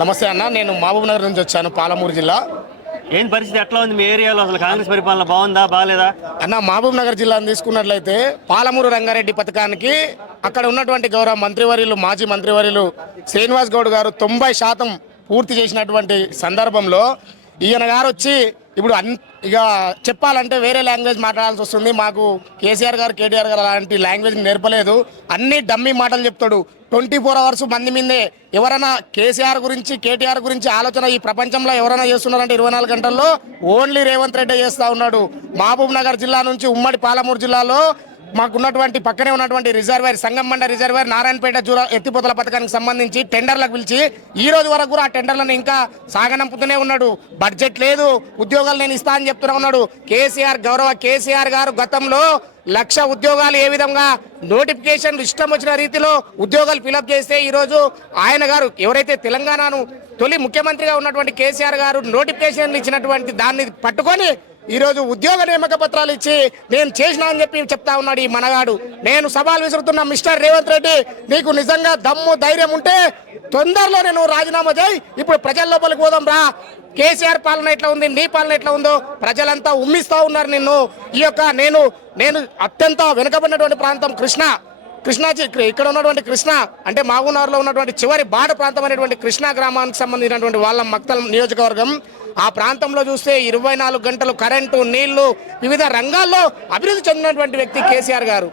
నమస్తే అన్న, నేను మహబూబ్ నగర్ నుంచి వచ్చాను, పాలమూరు జిల్లా. ఏం పరిస్థితి ఎట్లా ఉంది మీ ఏరియాలో? అసలు కాంగ్రెస్ పరిపాలన బాగుందా బాగాలేదా? అన్న, మహబూబ్ నగర్ జిల్లాను తీసుకున్నట్లయితే పాలమూరు రంగారెడ్డి పథకానికి అక్కడ ఉన్నటువంటి గౌరవ మంత్రివర్యులు, మాజీ మంత్రివర్యులు శ్రీనివాస్ గౌడ్ గారు 90% పూర్తి చేసినటువంటి సందర్భంలో ఈయన గారు వచ్చి ఇప్పుడు ఇక చెప్పాలంటే వేరే లాంగ్వేజ్ మాట్లాడాల్సి వస్తుంది. మాకు కేసీఆర్ గారు, కేటీఆర్ గారు అలాంటి లాంగ్వేజ్ నేర్పలేదు. అన్ని డమ్మీ మాటలు చెప్తాడు. 24 అవర్స్ మంది మీదే. ఎవరైనా కేసీఆర్ గురించి, కేటీఆర్ గురించి ఆలోచన ఈ ప్రపంచంలో ఎవరైనా చేస్తున్నారంటే 24 గంటల్లో ఓన్లీ రేవంత్ రెడ్డి చేస్తూ ఉన్నాడు. మహబూబ్ నగర్ జిల్లా నుంచి ఉమ్మడి పాలమూరు జిల్లాలో మాకున్నటువంటి పక్కనే ఉన్నటువంటి రిజర్వేర్, సంగమండ రిజర్వేర్, నారాయణపేట జూర ఎత్తిపోతల పథకానికి సంబంధించి టెండర్లకు పిలిచి ఈ రోజు వరకు కూడా ఆ టెండర్లను ఇంకా సాగనంపుతూనే ఉన్నాడు. బడ్జెట్ లేదు, ఉద్యోగాలు నేను ఇస్తా అని చెప్తూనే ఉన్నాడు. గౌరవ కేసీఆర్ గారు గతంలో 1,00,000 ఉద్యోగాలు ఏ విధంగా నోటిఫికేషన్ ఇష్టం వచ్చిన రీతిలో ఉద్యోగాలు ఫిలప్ చేస్తే ఈరోజు ఆయన గారు ఎవరైతే తెలంగాణను తొలి ముఖ్యమంత్రిగా ఉన్నటువంటి కేసీఆర్ గారు నోటిఫికేషన్లు ఇచ్చినటువంటి దాన్ని పట్టుకొని ఈరోజు ఉద్యోగ నియామక పత్రాలు ఇచ్చి నేను చేసినా అని చెప్పి చెప్తా ఉన్నాడు ఈ మనగాడు. నేను సవాల్ విసురుతున్నా, మిస్టర్ రేవంత్ రెడ్డి, నీకు నిజంగా దమ్ము ధైర్యం ఉంటే తొందరలోనే నువ్వు రాజీనామా చేయి. ఇప్పుడు ప్రజల లోపలికి పోదాం రా. కేసీఆర్ పాలన ఎట్లా ఉంది, నీ పాలన ఎట్లా ఉందో ప్రజలంతా ఉమ్మిస్తూ ఉన్నారు నిన్ను. ఈ యొక్క నేను అత్యంత వెనుకబడినటువంటి ప్రాంతం కృష్ణా ఇక్కడ ఉన్నటువంటి కృష్ణ అంటే మహబూబ్నగర్లో ఉన్నటువంటి చివరి బాట ప్రాంతం అనేటువంటి కృష్ణా గ్రామానికి సంబంధించినటువంటి వాళ్ళ మక్తల్ నియోజకవర్గం. ఆ ప్రాంతంలో చూస్తే 24 గంటలు కరెంటు, నీళ్లు, వివిధ రంగాల్లో అభివృద్ధి చెందినటువంటి వ్యక్తి కేసీఆర్ గారు.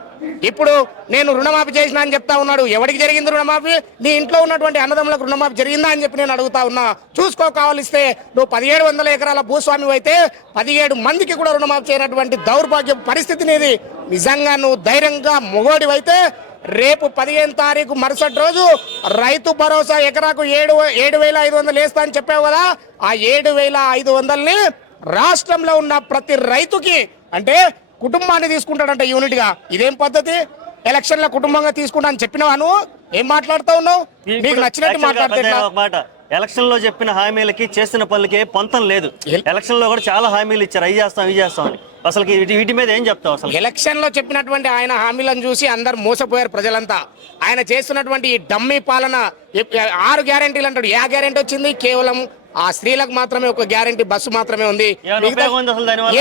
ఇప్పుడు నేను రుణమాఫీ చేసినా అని చెప్తా ఉన్నాడు. ఎవరికి జరిగింది రుణమాఫీ? నీ ఇంట్లో ఉన్నటువంటి అన్నదమ్ములకు రుణమాఫీ జరిగిందా అని చెప్పి నేను అడుగుతా ఉన్నా. చూసుకో, కావాలిస్తే నువ్వు 1700 ఎకరాల భూస్వామి అయితే 17 మందికి కూడా రుణమాఫీ చేయనటువంటి దౌర్భాగ్య పరిస్థితి నీది. నిజంగా నువ్వు ధైర్యంగా మొగోడివైతే రేపు 15 తారీఖు మరుసటి రోజు రైతు భరోసా ఎకరాకు 7,500 వేస్తా అని చెప్పావు కదా. ఆ 7,500ని రాష్ట్రంలో ఉన్న ప్రతి రైతుకి అంటే కుటుంబాన్ని తీసుకుంటాడంట యూనిట్గా. ఇదేం పద్ధతి? ఎలక్షన్ల కుటుంబంగా తీసుకుంటా అని చెప్పినావా? నువ్వు ఏం మాట్లాడుతూ ఉన్నావు? నీకు నచ్చినట్టు మాట్లాడుతున్నా. ఎలక్షన్ లో చెప్పిన హామీలకి చేసిన పనులకి పొంతం లేదు. ఎలక్షన్ లో కూడా చాలా హామీలు ఇచ్చారు, అవి చేస్తాం ఇవి చేస్తాం అని. అసలు వీటి మీద ఏం చెప్తావు? అసలు ఎలక్షన్ లో చెప్పినటువంటి ఆయన హామీలను చూసి అందరు మోసపోయారు ప్రజలంతా. ఆయన చేస్తున్నటువంటి ఈ డమ్మీ పాలన 6 గ్యారెంటీలు అంటాడు. ఏ గ్యారెంటీ వచ్చింది? కేవలం ఆ స్త్రీలకు మాత్రమే ఒక గ్యారెంటీ బస్సు మాత్రమే ఉంది.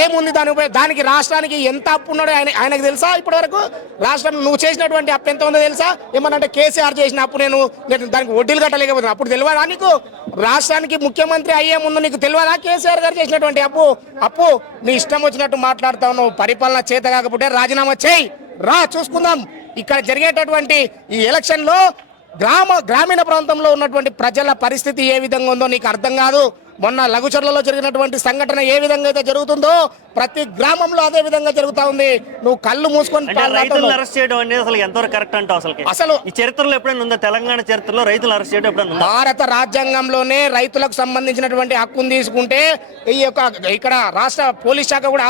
ఏముంది దాని ఉపయోగం? దానికి రాష్ట్రానికి ఎంత అప్పు ఉన్నాడో ఆయనకు తెలుసా? ఇప్పటి వరకు రాష్ట్రం నువ్వు చేసినటువంటి అప్పు ఎంత ఉందో తెలుసా? ఏమనంటే కేసీఆర్ చేసిన అప్పు నేను దానికి వడ్డీలు కట్టలేకపోతున్నా. అప్పుడు తెలియదా నీకు? రాష్ట్రానికి ముఖ్యమంత్రి అయ్యే ముందు నీకు తెలియదా కేసీఆర్ గారు చేసినటువంటి అప్పు? నీ ఇష్టం వచ్చినట్టు మాట్లాడుతా ఉన్నావు. పరిపాలన చేత కాకపోతే రాజీనామా చేయి, రా చూసుకుందాం. ఇక్కడ జరిగేటటువంటి ఈ ఎలక్షన్లో గ్రామీణ ప్రాంతంలో ఉన్నటువంటి ప్రజల పరిస్థితి ఏ విధంగా ఉందో నీకు అర్థం కాదు. మొన్న లఘుచర్లలో జరిగినటువంటి సంఘటన ఏ విధంగా అయితే జరుగుతుందో ప్రతి గ్రామంలో అదే విధంగా జరుగుతా ఉంది. నువ్వు కళ్ళు మూసుకొని రైతులను అరెస్ట్ చేయడం అనేది అసలు ఎంతవరకు కరెక్ట్ అంటావు? అసలు ఈ చరిత్రలో ఎప్పుడైనా ఉందా? తెలంగాణ చరిత్రలో రైతులు అరెస్ట్ చేయడం ఎప్పుడైనా? భారత రాజ్యాంగంలోనే రైతులకు సంబంధించినటువంటి హక్కును తీసుకుంటే ఈ యొక్క ఇక్కడ రాష్ట్ర పోలీస్ శాఖ కూడా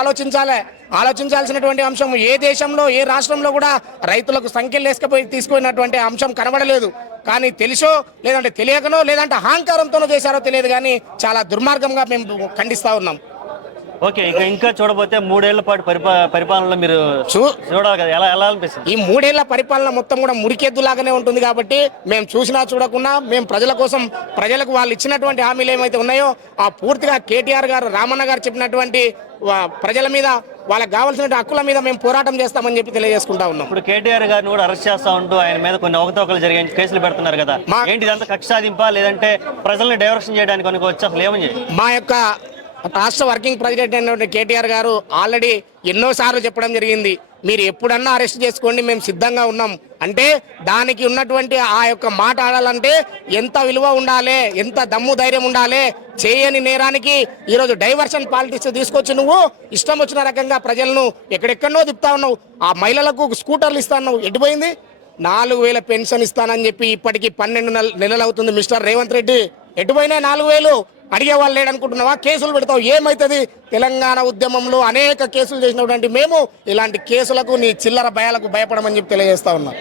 ఆలోచించాల్సినటువంటి అంశం. ఏ దేశంలో, ఏ రాష్ట్రంలో కూడా రైతులకు సంఖ్యలు వేసుకుపోయి తీసుకున్నటువంటి అంశం కనబడలేదు. కానీ తెలుసో లేదంటే తెలియకనో లేదంటే అహంకారంతోనో చేశారో తెలియదు, కానీ చాలా దుర్మార్గంగా మేము ఖండిస్తా ఉన్నాం. ఓకే, ఇంకా చూడబోతే 3 ఏళ్ల పాటు పరిపాలనలో మీరు చూడాలి కదా, ఎలా అనిపిస్తుంది? ఈ 3 ఏళ్ల పరిపాలన మొత్తం కూడా మురికెద్దులాగానే ఉంటుంది కాబట్టి మేము చూసినా చూడకుండా మేము ప్రజల కోసం, ప్రజలకు వాళ్ళు ఇచ్చినటువంటి హామీలు ఏమైతే ఉన్నాయో ఆ పూర్తిగా కేటీఆర్ గారు, రామన్న గారు చెప్పినటువంటి ప్రజల మీద వాళ్ళకి కావాల్సిన హక్కుల మీద మేము పోరాటం చేస్తామని చెప్పి తెలియజేసుకుంటా ఉన్నాం. ఇప్పుడు కేటీఆర్ గారిని కూడా అరెస్ట్ చేస్తా ఉంటూ ఆయన మీద కొన్ని అవకతవకలు జరిగే కేసులు పెడుతున్నారు కదా, ఏంటి ఇదంతా కక్ష సాధింపా లేదంటే ప్రజల్ని డైవర్షన్ చేయడానికి వచ్చి అసలు ఏమని? మా యొక్క రాష్ట్ర వర్కింగ్ ప్రెసిడెంట్ అయినటువంటి కేటీఆర్ గారు ఆల్రెడీ ఎన్నోసార్లు చెప్పడం జరిగింది, మీరు ఎప్పుడన్నా అరెస్ట్ చేసుకోండి, మేము సిద్ధంగా ఉన్నాం. అంటే దానికి ఉన్నటువంటి ఆ యొక్క మాట ఆడాలంటే ఎంత విలువ ఉండాలి, ఎంత దమ్ము ధైర్యం ఉండాలి. చేయని నేరానికి ఈరోజు డైవర్షన్ పాలిటిక్స్ తీసుకొచ్చి నువ్వు ఇష్టం వచ్చిన రకంగా ప్రజలను ఎక్కడెక్కడో తిప్పుతా ఉన్నావు. ఆ మహిళలకు స్కూటర్లు ఇస్తాను, ఎటుపోయింది? 4,000 పెన్షన్ ఇస్తానని చెప్పి ఇప్పటికీ 12 నెలలు అవుతుంది. మిస్టర్ రేవంత్ రెడ్డి, ఎటుపోయినా 4,000? అడిగే వాళ్ళు లేడనుకుంటున్నావా? కేసులు పెడతావు, ఏమవుతుంది? తెలంగాణ ఉద్యమంలో అనేక కేసులు చేసినటువంటి మేము ఇలాంటి కేసులకు, నీ చిల్లర భయాలకు భయపడమని చెప్పి తెలియజేస్తా ఉన్నా.